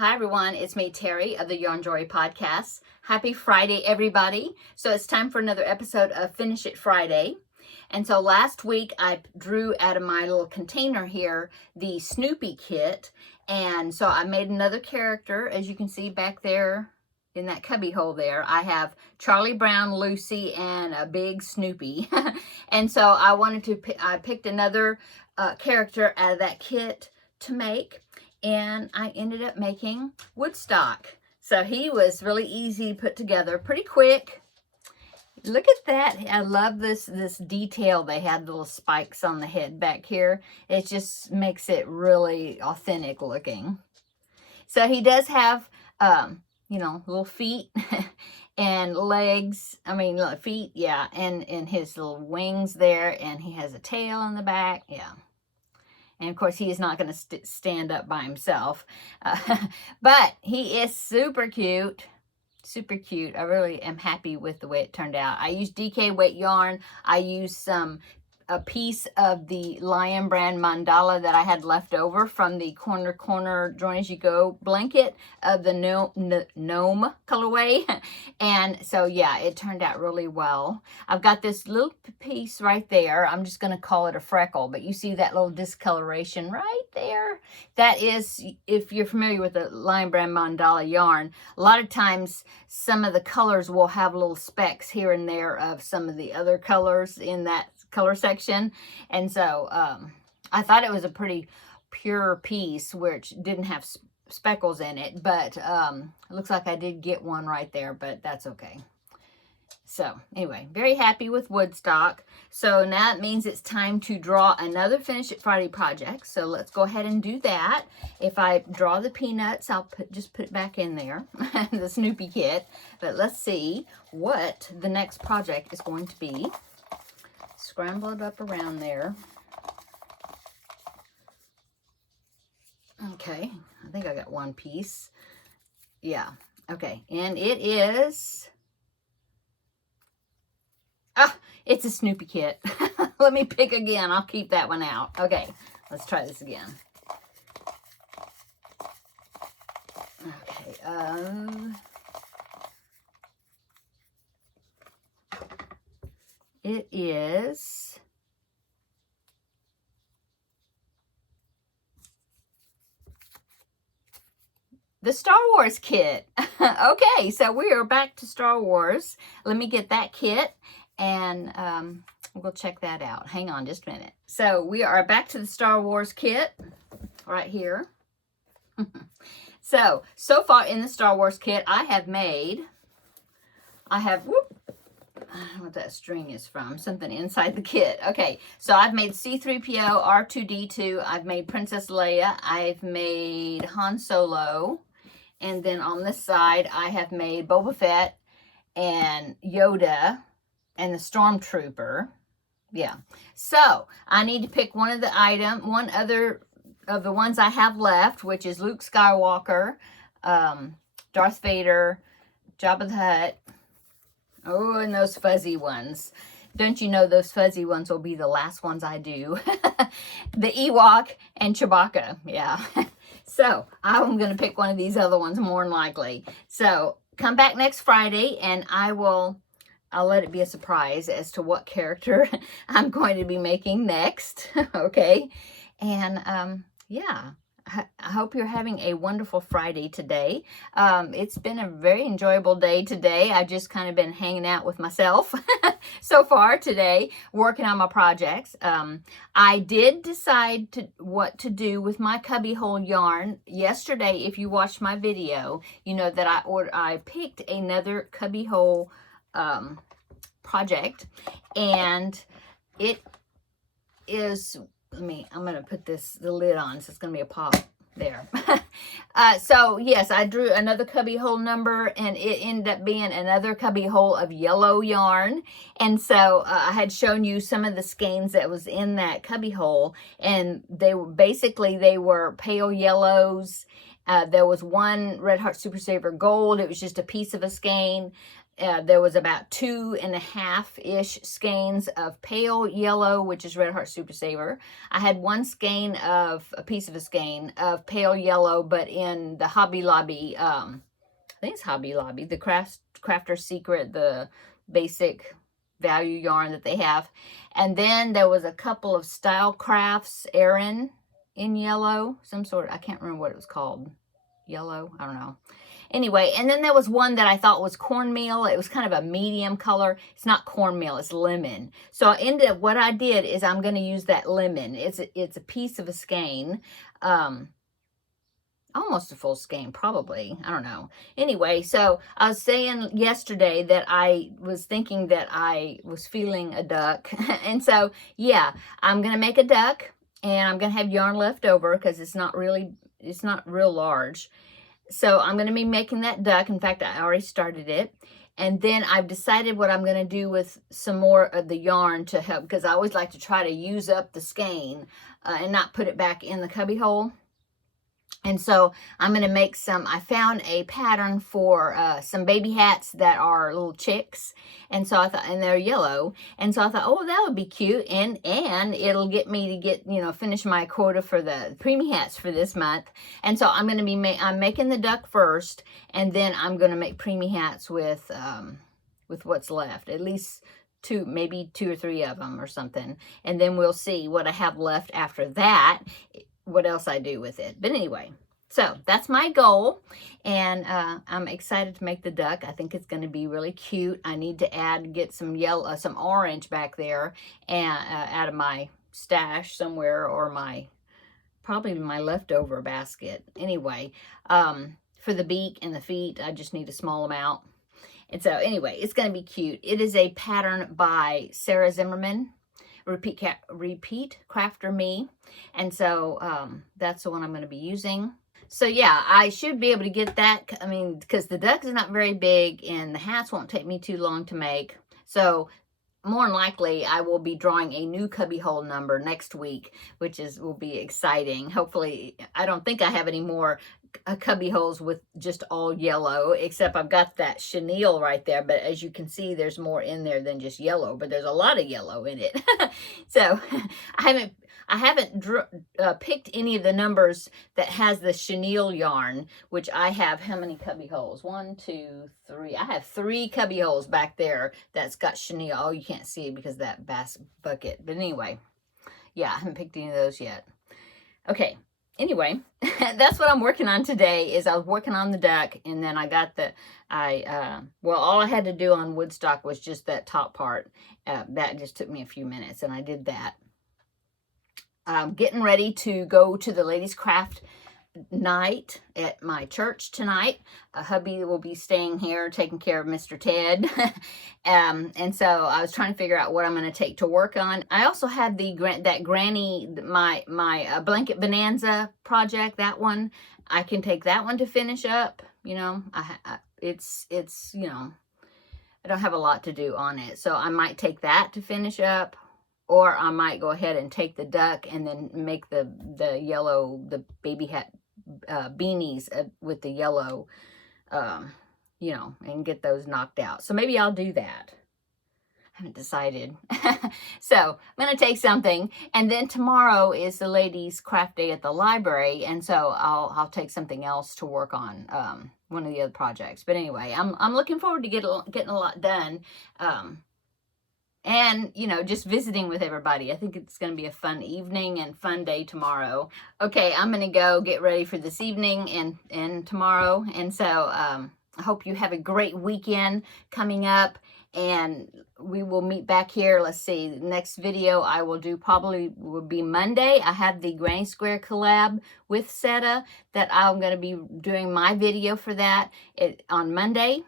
Hi everyone, it's me Terry of the Yarn Joy Podcast. Happy Friday everybody. So it's time for another episode of Finish It Friday. And so last week I drew out of my little container here the Snoopy kit. And so I made another character, as you can see back there in that cubby hole there. I have Charlie Brown, Lucy, and a big Snoopy. And so I picked another character out of that kit to make. And I ended up making Woodstock. So he was really easy to put together, pretty quick. Look at that. I love this detail. They had little spikes on the head back here. It just makes it really authentic looking. So he does have, little feet and legs. Feet, yeah. And his little wings there. And he has a tail on the back, yeah. And of course, he is not going to stand up by himself. But he is super cute. Super cute. I really am happy with the way it turned out. I used DK weight yarn. I used a piece of the Lion brand mandala that I had left over from the corner join as you go blanket of the gnome colorway. And so yeah, it turned out really well. I've got this little piece right there. I'm just going to call it a freckle, but you see that little discoloration right there? That is, if you're familiar with the Lion brand mandala yarn, a lot of times some of the colors will have little specks here and there of some of the other colors in that color section. And so I thought it was a pretty pure piece which didn't have speckles in it, but it looks like I did get one right there, but that's okay. So anyway, very happy with Woodstock. So now it means it's time to draw another Finish It Friday project. So let's go ahead and do that. If I draw the peanuts, I'll just put it back in there, the Snoopy kit. But let's see what the next project is going to be. Scramble it up around there. Okay, I think I got one piece. Yeah, okay, and it is... it's a Snoopy kit. Let me pick again. I'll keep that one out. Okay, let's try this again. Okay, it is the Star Wars kit. Okay, so we are back to Star Wars. Let me get that kit and we'll check that out. Hang on just a minute. So we are back to the Star Wars kit right here. So far in the Star Wars kit, I have, I don't know what that string is from, something inside the kit. Okay, so I've made C-3PO, R2-D2, I've made Princess Leia, I've made Han Solo, and then on this side, I have made Boba Fett and Yoda and the Stormtrooper. Yeah, so I need to pick one other of the ones I have left, which is Luke Skywalker, Darth Vader, Jabba the Hutt. Oh, and those fuzzy ones. Don't you know those fuzzy ones will be the last ones I do? The Ewok and Chewbacca. Yeah. So I'm going to pick one of these other ones more than likely. So come back next Friday and I'll let it be a surprise as to what character I'm going to be making next. Okay. And yeah. I hope you're having a wonderful Friday today. It's been a very enjoyable day today. I've just kind of been hanging out with myself so far today, working on my projects. I did decide what to do with my cubbyhole yarn. Yesterday, if you watched my video, you know that I picked another cubbyhole project, and it is... I'm going to put the lid on, so it's going to be a pop there. So, yes, I drew another cubby hole number, and it ended up being another cubby hole of yellow yarn. And so, I had shown you some of the skeins that was in that cubby hole, and they were pale yellows. There was one Red Heart Super Saver Gold. It was just a piece of a skein. there was about 2.5-ish skeins of pale yellow, which is Red Heart Super Saver. I had one skein of, a piece of a skein of pale yellow, but in the Hobby Lobby, I think it's Hobby Lobby, the Crafter's Secret, the basic value yarn that they have. And then there was a couple of Style Crafts Aran in yellow, some sort, I can't remember what it was called. Yellow, I don't know. Anyway, and then there was one that I thought was cornmeal. It was kind of a medium color. It's not cornmeal, it's lemon. So I ended up, what I did is I'm going to use that lemon. It's a piece of a skein. Almost a full skein, probably. I don't know. Anyway, so I was saying yesterday that I was thinking that I was feeling a duck. And so, yeah, I'm going to make a duck. And I'm going to have yarn left over because it's not real large. So I'm going to be making that duck. In fact, I already started it. And then I've decided what I'm going to do with some more of the yarn to help, because I always like to try to use up the skein and not put it back in the cubby hole. And so I'm going to make some, I found a pattern for some baby hats that are little chicks. And so I thought, and they're yellow. And so I thought, oh, that would be cute. And it'll get me to get, finish my quota for the preemie hats for this month. And so I'm going to be, I'm making the duck first. And then I'm going to make preemie hats with what's left. At least maybe 2 or 3 of them or something. And then we'll see what I have left after that, what else I do with it. But anyway, so that's my goal, and I'm excited to make the duck. I think it's going to be really cute. I need to get some yellow, some orange back there, and out of my stash somewhere, or probably my leftover basket. Anyway, for the beak and the feet, I just need a small amount. And so anyway, it's going to be cute. It is a pattern by Sarah Zimmerman. Repeat Crafter Me. And so that's the one I'm going to be using. So yeah, I should be able to get that. I mean, because the duck is not very big and the hats won't take me too long to make. So more than likely, I will be drawing a new cubbyhole number next week, which will be exciting. Hopefully, I don't think I have any more cubby holes with just all yellow, except I've got that chenille right there. But as you can see, there's more in there than just yellow, but there's a lot of yellow in it. So I haven't picked any of the numbers that has the chenille yarn, which I have. How many cubby holes? 1, 2, 3. I have 3 cubby holes back there that's got chenille. Oh, you can't see it because of that bass bucket. But anyway, yeah, I haven't picked any of those yet. Okay. Anyway, that's what I'm working on today. Is I was working on the duck, and then I got well, all I had to do on Woodstock was just that top part. That just took me a few minutes, and I did that. I'm getting ready to go to the ladies' craft night at my church tonight. Hubby will be staying here taking care of Mr. Ted. And so I was trying to figure out what I'm going to take to work on. I also had that granny, my blanket bonanza project, that one. I can take that one to finish up. It's I don't have a lot to do on it. So I might take that to finish up. Or I might go ahead and take the duck and then make the yellow, the baby hat beanies with the yellow, and get those knocked out. So maybe I'll do that. I haven't decided. So I'm going to take something. And then tomorrow is the ladies' craft day at the library. And so I'll take something else to work on, one of the other projects. But anyway, I'm looking forward to getting a lot done. And, just visiting with everybody. I think it's going to be a fun evening and fun day tomorrow. Okay, I'm going to go get ready for this evening and tomorrow. And so I hope you have a great weekend coming up. And we will meet back here. Let's see, the next video I will do probably will be Monday. I have the Granny Square collab with Seta that I'm going to be doing my video for that on Monday.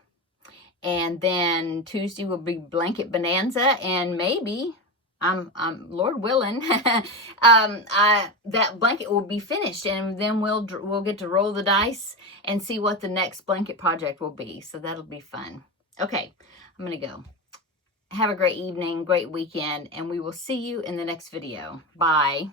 And then Tuesday will be Blanket Bonanza, and maybe, I'm Lord willing, that blanket will be finished, and then we'll get to roll the dice and see what the next blanket project will be. So that'll be fun. Okay, I'm gonna go. Have a great evening, great weekend, and we will see you in the next video. Bye.